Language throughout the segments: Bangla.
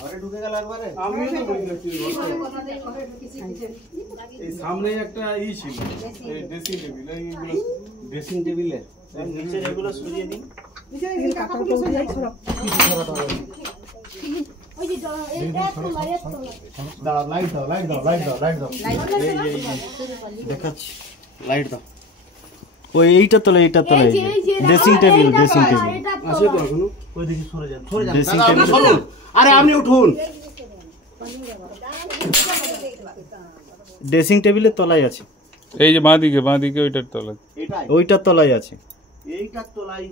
ঘরে ঢুকে গেল একবারে। আমিও তো বলেছি এই সামনে একটা ই ছিল এই ড্রেসিং টেবিল, এইগুলো ড্রেসিং টেবিলে নিচে এগুলো সরিয়ে দিন। লাইট দাও, লাইট দাও, লাইট দাও, লাইট দাও, দেখাচ্ছি, লাইট দাও। ওই এইটা তোলে, এইটা তোলে, ড্রেসিং টেবিল, ড্রেসিং টেবিল আছে তো এখনো। ওই দেখি সরে যান, সরে যান, ড্রেসিং টেবিল সরুন। আরে আপনি উঠুন। ড্রেসিং টেবিলের তলায় আছে, এই যে বাঁদিকে, বাঁদিকে ওইটার তলায়, ওইটার তলায় আছে, এইটার তলায়।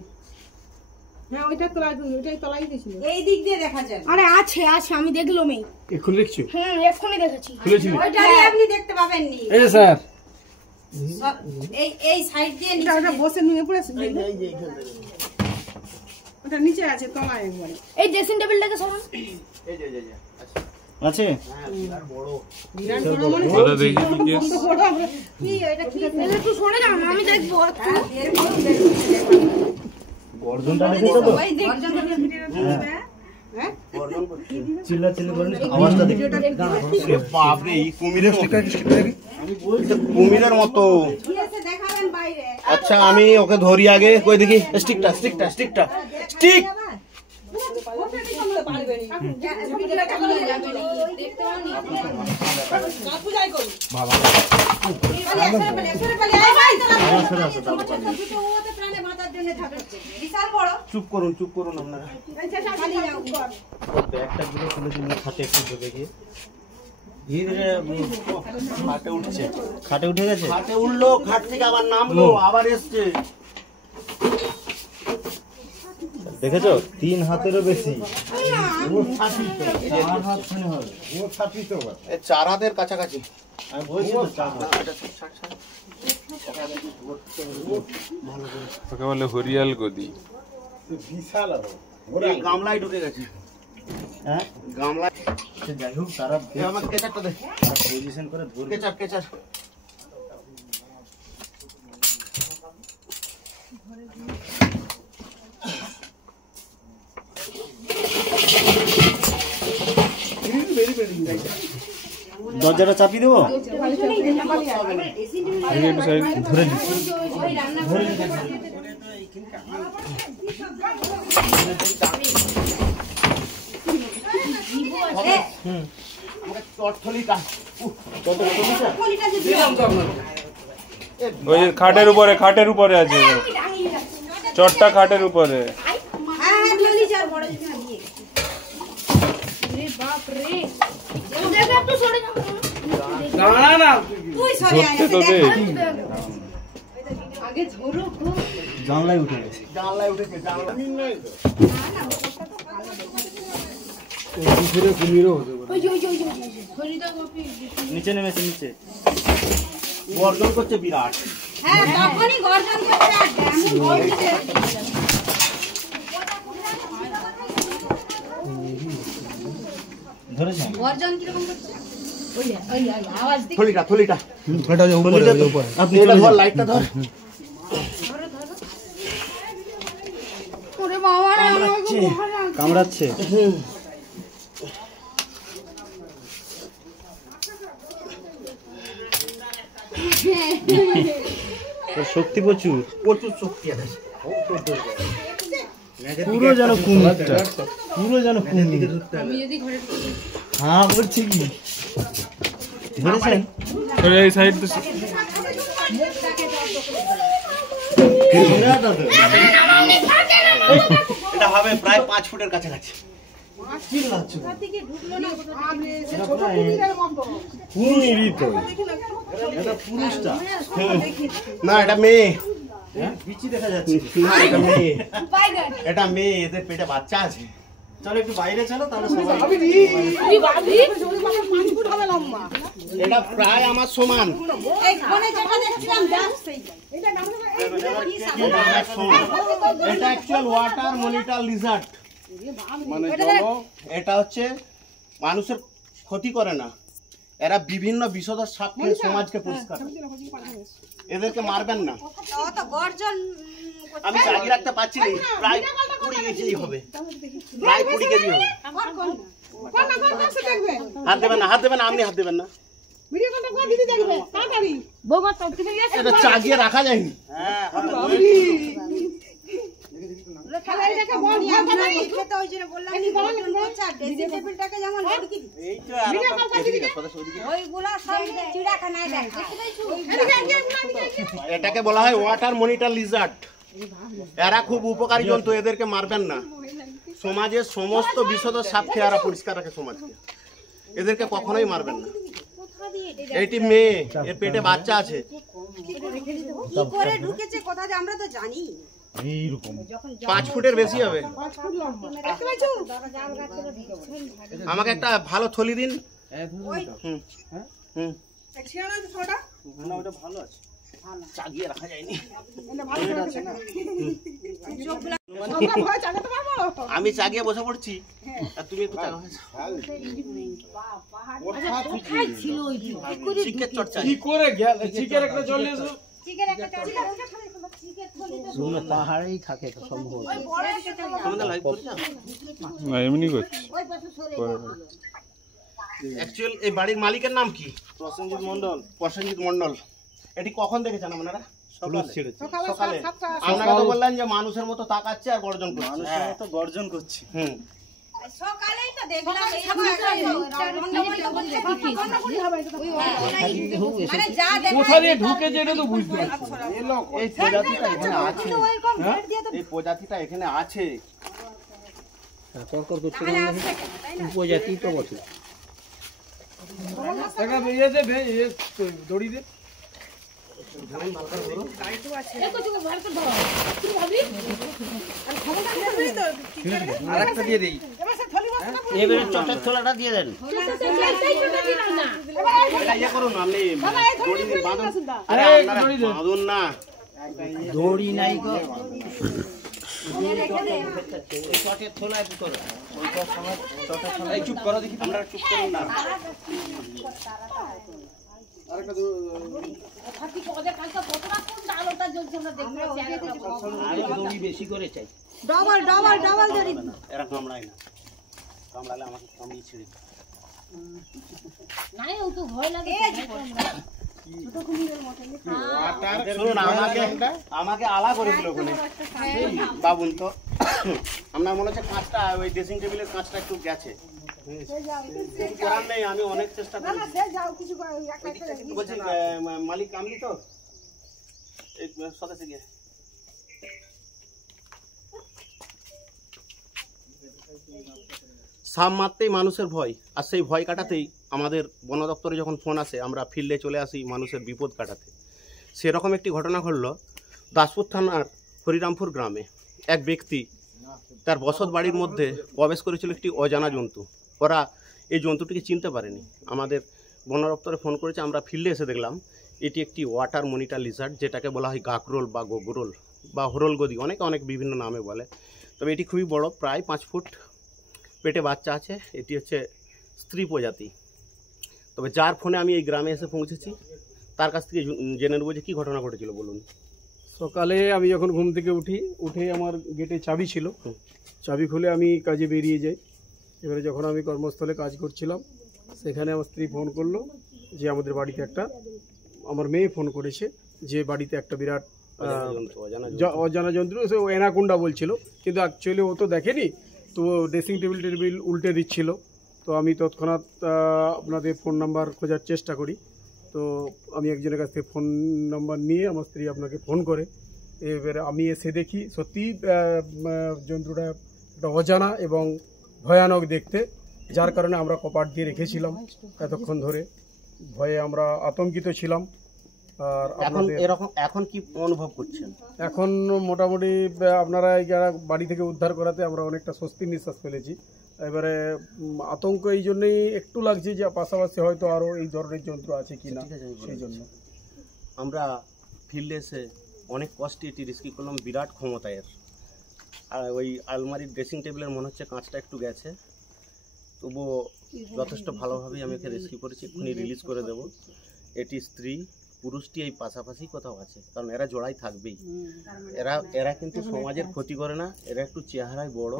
হ্যাঁ ওইটার তলায়, ওইটাই তলায় দিছিল। এই দিক দিয়ে দেখা যায়। আরে আছে আছে, আমি দেখলাম এই। এখন দেখছো? হ্যাঁ এক্ষুনি দেখেছি। খুলেছিলি? ওইটারে আপনি দেখতে পাবেন নি। এই স্যার এই সাইড দিয়ে এটা ওটা বসে নিয়ে পড়েছে। এই যে এইখানে ওটা নিচে আছে তলায় একবারে। এই ড্রেসিং টেবিলটাকে সরান। এই যে আছে। হ্যাঁ বিরাট বড়, বিরাট বড় মানে ওটা দেখি কি কি এটা কি? একটু সরে যাও, আমি দেখবো একটু। গর্জনটা দেখেছো তো? গর্জনটা হ্যাঁ গর্জন করছে, চিল্লাচিল্লি করেন, আওয়াজটা দেখি। বাপ রে, এই কুমিরের মতো, আমি বলছি কুমিরের মতো। কি আছে দেখাবেন বাইরে। আচ্ছা আমি ওকে ধরি আগে, কই দেখি, স্টিকটা স্টিকটা স্টিকটা স্টিক। চুপ করুন, চুপ করুন আপনারা। ব্যাগটা গুলো খুলে দিন, খাটে একটু ঢুকে গিয়ে ধীরে ধীরে। খাটে উঠছে, খাটে উঠে গেছে, খাটে উঠলো, খাট থেকে আবার নামলো, আবার এসছে। দেখেছো, 3 হাতেরও বেশি। 4 হাতের কাছাকাছি। আমি বলছি তো 4 হাত। ওকে বলে হরিয়াল গদি। বিশাল গামলায় ঢুকে গেছে। হ্যাঁ গামলায়। যাই হোক, তারা আমার কেচারটা দে, পজিশন করে ধরে কেচার কেচার। দরজাটা চাপিয়ে দেবো, ধরে ওই খাটের উপরে, খাটের উপরে আছে চটটা, খাটের উপরে। না না ধরতে তো দে। জানলায় উঠে গেছে, জানলায় উঠেছে, জানলা কুমিরও হতে পারে। নিচে নেমেছে, নিচে গর্জন করছে বিরাট। হ্যাঁ তখনই গর্জন করছে। ধরেছেন গর্জন কি রকম করছে? ওই আওয়াজ দিই। থলিটা থলিটা এটা যে উপরে, উপরে আপনি এটা ধর, লাইটটা ধর। ওরে বাবা রে, কামড়াচ্ছে, কামড়াচ্ছে। শক্তি প্রচুর, প্রচুর শক্তি আছে। পুরো যেন কুমিরটা, পুরো যেন কুমির। হ্যাঁ বলছি কি, ধরেছেন? এই সাইড তো এটা হবে প্রায় 5 ফুটের কাছাকাছি। না এটা মেয়ে, বিচি দেখা যাচ্ছে। না এটা মেয়ে, এটা মেয়ে, এদের পেটে বাচ্চা আছে। চলো একটু বাইরে চলো, তাহলে সবাই। এটা প্রায় আমার সমান। এটা অ্যাকচুয়াল ওয়াটার মনিটর লিজার্ড, মানে এটা হচ্ছে মানুষের ক্ষতি করে না, এরা বিভিন্ন বিষধর সাপ খেয়ে সমাজকে পরিষ্কার করে। এদেরকে মারবেন না। ও তো গর্জন আমি জাগি রাখতে পারছি না, প্রায় 20 কেজি হবে, প্রায় 20 কেজি হবে। হাত দেবেন না, হাত দেবেন না, আপনি হাত দেবেন না। এটা চাগিয়ে রাখা যায়নি। এটাকে বলা হয় ওয়াটার মনিটর লিজার্ড। এরা খুব উপকারী জন্তু, এদেরকে মারবেন না। সমাজের সমস্ত বিষধর সাপ খেয়ে এরা পরিষ্কার রাখে সমাজকে, এদেরকে কখনোই মারবেন না। এইটি মেয়ে, এর পেটে বাচ্চা আছে। কি করে ঢুকেছে কোথা দিয়ে আমরা তো জানি। 5 ফুটের বেশি হবে। আমাকে একটা ভালো থলি দিন। হুম হুম না, ওটা ভালো আছে, চাগিয়ে রাখা যায়নি। আমি চাগিয়ে বসে পড়ছি আর তুমি একটু চাগা হয়েছো। চিকের চর্চা কি করে গেল চিকের একটা চলে এসো পাহাড়েই থাকে তো সম্ভব। তোমাদের লাইভ করি না না, এমনি করছি। অ্যাকচুয়াল এই বাড়ির মালিকের নাম কি? প্রসেনজিৎ মণ্ডল। প্রসেনজিৎ মণ্ডল। এটি কখন দেখেছেন আপনারা? সকালে। আপনারা তো বললেন যে মানুষের মতো তাকাচ্ছে আর গর্জন করছে। মানুষের মতো গর্জন করছি। হুম, সকালেই তো দেখলাম মানে যা কোথা দিয়ে ঢুকেছে এটা তো বুঝতে পারছি না। এই প্রজাতিটা এখানে আছে। এই প্রজাতিটা এখানে আছে। তর্ক করছে উপজাতি তো বটে। দেখা বেরিয়েছে দড়ি দে আরেকটা দিয়ে দেই। এবারে চটের থলাটা দিয়ে দেন। এটা ইয়ে করুন আপনি, দড়ি দিয়ে বাঁধুন। আরে আপনারা বাঁধুন না, দড়ি নাই গো। চটের থলায় করো। চুপ করো দেখি, আমরা চুপ করুন না। দড়ি বেশি করে চাই। ডবল ডবল ডবল ধরি এরা কামড়ায় না, কামড়ালে আমাকে কামড়িয়ে ছেড়ে দিবে। নাই ও তো ভয় লাগে। শুনুন, আমাকে আলা করে দিল ওখানে বাবুন। তো আপনার মনে হচ্ছে কাঁচটা, ওই ড্রেসিং টেবিলের কাঁচটা একটু গেছে। করার নেই, আমি অনেক চেষ্টা করেছি। বলছি মালিক কামলি তো এই সদস্য গিয়ে সাপ মারতেই মানুষের ভয়, আর সেই ভয় কাটাতেই আমাদের বন দপ্তরে যখন ফোন আসে আমরা ফিল্ডে চলে আসি মানুষের বিপদ কাটাতে। সেরকম একটি ঘটনা ঘটল দাসপুর থানার হরিরামপুর গ্রামে। এক ব্যক্তি তার বসত বাড়ির মধ্যে প্রবেশ করেছিল একটি অজানা জন্তু। ওরা এই জন্তুটিকে চিনতে পারেনি। আমাদের বন দপ্তরে ফোন করেছে, আমরা ফিল্ডে এসে দেখলাম এটি একটি ওয়াটার মনিটর লিজার্ড, যেটাকে বলা হয় গাকরোল বা গোগরোল বা হরলগদি, অনেকে অনেক বিভিন্ন নামে বলে। তবে এটি খুবই বড়, প্রায় 5 ফুট, পেটে বাচ্চা আছে। এটি হচ্ছে স্ত্রী প্রজাতি। তবে যার ফোনে আমি এই গ্রামে এসে পৌঁছেছি তার কাছ থেকে জেনে নেবো যে কী ঘটনা ঘটেছিল। বলুন। সকালে আমি যখন ঘুম থেকে উঠে আমার গেটে চাবি ছিল, চাবি খুলে আমি কাজে বেরিয়ে যাই। এবারে যখন আমি কর্মস্থলে কাজ করছিলাম সেখানে আমার স্ত্রী ফোন করলো যে আমাদের বাড়িতে একটা, আমার মেয়ে ফোন করেছে যে বাড়িতে একটা বিরাট অজানা যন্ত্র, সে অ্যানাকোন্ডা বলছিল, কিন্তু অ্যাকচুয়ালি ও তো দেখেনি। তো ড্রেসিং টেবিল উল্টে দিচ্ছিল। তো আমি তৎক্ষণাৎ আপনাদের ফোন নাম্বার খোঁজার চেষ্টা করি। তো আমি একজনের কাছ থেকে ফোন নাম্বার নিয়ে আমার স্ত্রী আপনাকে ফোন করে। এবারে আমি এসে দেখি সত্যি যন্ত্রটা একটা অজানা এবং ভয়ানক দেখতে, যার কারণে আমরা কপাট দিয়ে রেখেছিলাম এতক্ষণ ধরে। ভয়ে আমরা আতঙ্কিত ছিলাম। আর এখন কি অনুভব করছেন? এখন মোটামুটি আপনারা যারা বাড়ি থেকে উদ্ধার করাতে আমরা অনেকটা স্বস্তির নিঃশ্বাস ফেলেছি। এবারে আতঙ্ক এই জন্যই একটু লাগছে যে পাশাপাশি হয়তো আরও এই ধরনের যন্ত্র আছে কি না, সেই জন্য আমরা ফিল্ডে এসে অনেক কষ্টে এটি রেস্কিউ করলাম। বিরাট ক্ষমতা এর। আর ওই আলমারির ড্রেসিং টেবিলের মনে হচ্ছে কাঁচটা একটু গেছে, তবুও যথেষ্ট ভালোভাবেই আমি একে রেস্কিউ করেছি, এক্ষুনি রিলিজ করে দেব। এটি স্ত্রী, পুরুষটি এই পাশাপাশি কোথাও আছে, কারণ এরা জোড়াই থাকবেই। এরা কিন্তু সমাজের ক্ষতি করে না, এরা একটু চেহারায় বড়,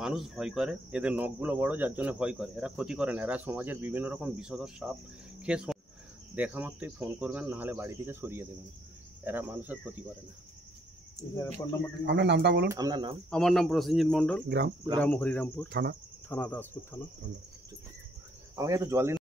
মানুষ ভয় করে, এদের নখগুলো বড় যার জন্য ভয় করে, এরা ক্ষতি করে না। এরা সমাজের বিভিন্ন রকম বিষধর সাপ খেয়ে দেখা মাত্রই ফোন করবেন, নাহলে বাড়ি থেকে সরিয়ে দেবেন। এরা মানুষের ক্ষতি করে না। আপনার নামটা বলুন। আপনার নাম? আমার নাম প্রসেনজিৎ মণ্ডল, গ্রাম গ্রাম হরিরামপুর, থানা থানা দাসপুর থানা। আমাকে একটু জল দিন।